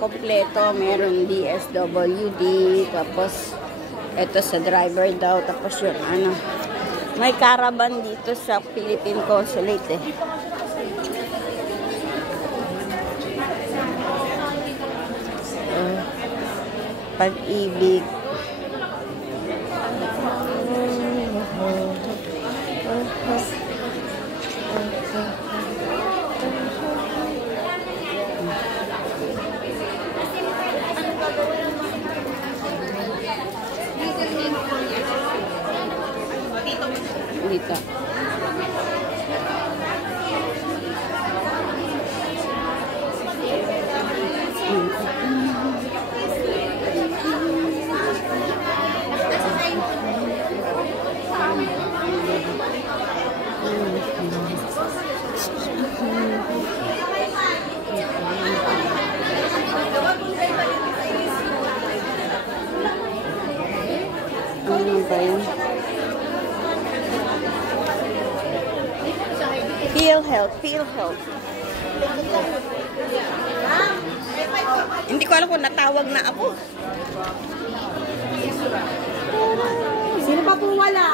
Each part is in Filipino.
Kompleto, meron DSWD, tapos ito sa driver daw, tapos yung ano, may caravan dito sa Philippine Consulate Pag-ibig. Dito. Ano ba yun? PhilHealth. Hindi ko alam kung natawag na ako. Sino pa po wala?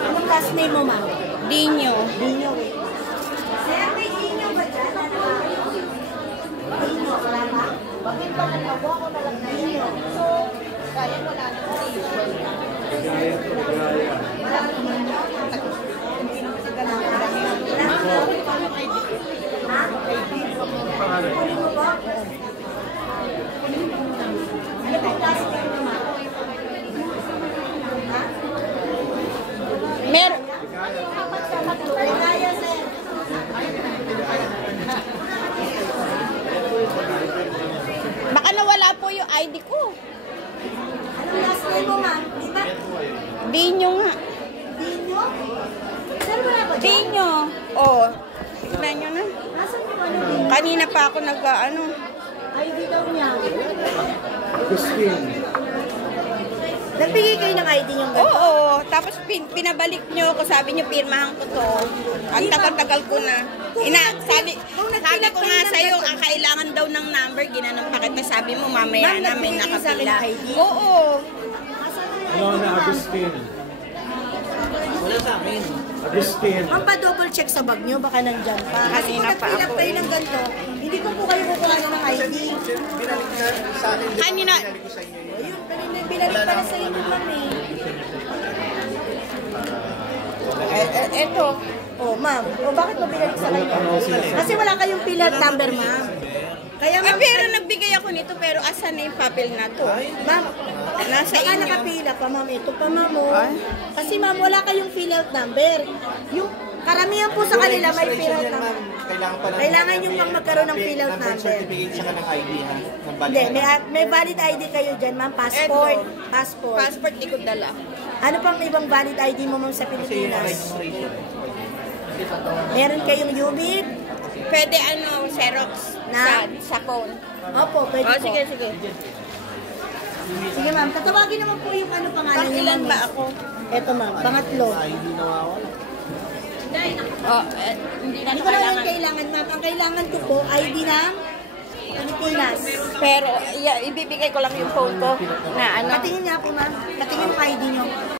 Anong last name mo, ma'am? Dino. Dino. Sir, may Dino ba dyan? Dino, wala ba? Bakit ba nagagawa ko na lang Dino? So, kaya wala na ko Meron. Baka nawala po yung ID ko. Anong last name mo, ma'am? Diba? Dino nga. Dino? Sir, wala ba dyan? Dino. Oh, tignan nyo na. Nasaan yung ano Dino? Kanina pa ako nag-ano. ID daw niya. Agustin. Nagbigay kayo ng ID niyong gano'n? Oo, tapos pinabalik nyo ko, sabi nyo pirmahan ko to. Ang tagal-tagal ko na. Sabi ko nga sa'yo, ang kailangan daw ng number, ginanong pa kita. Sabi mo, mamaya na may nakapila. Oo. Ano na Agustin? Wala sa akin. Agustin. Ang pa-double check sa bag niyo, baka nandyan pa. Kasi kung Kanina pa nagpilap ako. kayo ng ganito, hindi ko po kayo kukuha ng ID. Kanina, Ayun, binalik pala sa inyo, ma'am eto. Oh, ma'am. O, bakit mo binalik sa kanya? Kasi wala kayong pillar number, ma'am. Kaya, Ay, ma'am, pero nagbigay ako nito, pero asan na yung papel na to? ma'am, Nasa baka inyo. nakapila pa, ma'am. Ito pa, ma'am. Oh. Ay. Kasi, ma'am, wala kayong fill-out number. Yung karamihan po sa kanila may fill-out number. Kailangan yung pang magkaroon ng fill-out number. Certificate siya ng ID, ha? Hindi, may valid ID kayo dyan, ma'am. Passport. Passport. Passport, di ko dala. Ano pang ibang valid ID mo, ma'am, sa Pilipinas? registration. Meron kayong UBID? Pwede ano, Xerox sa phone. Opo, pwede Oh, po. sige. Sige, ma'am. Tatawagin naman po yung ano pangalan niyo, Pang-ilan ma'am. ba ako? Eto, ma'am. Pangatlo. ID nawawala. Oh, hindi na Hindi ko lang yung kailangan. kailangan, ma'am. Ang kailangan ko po, ID ng Pilipinas. Pero ibibigay ko lang yung phone ko na ano. Patingin nga po, ma'am. Patingin yung ID niyo.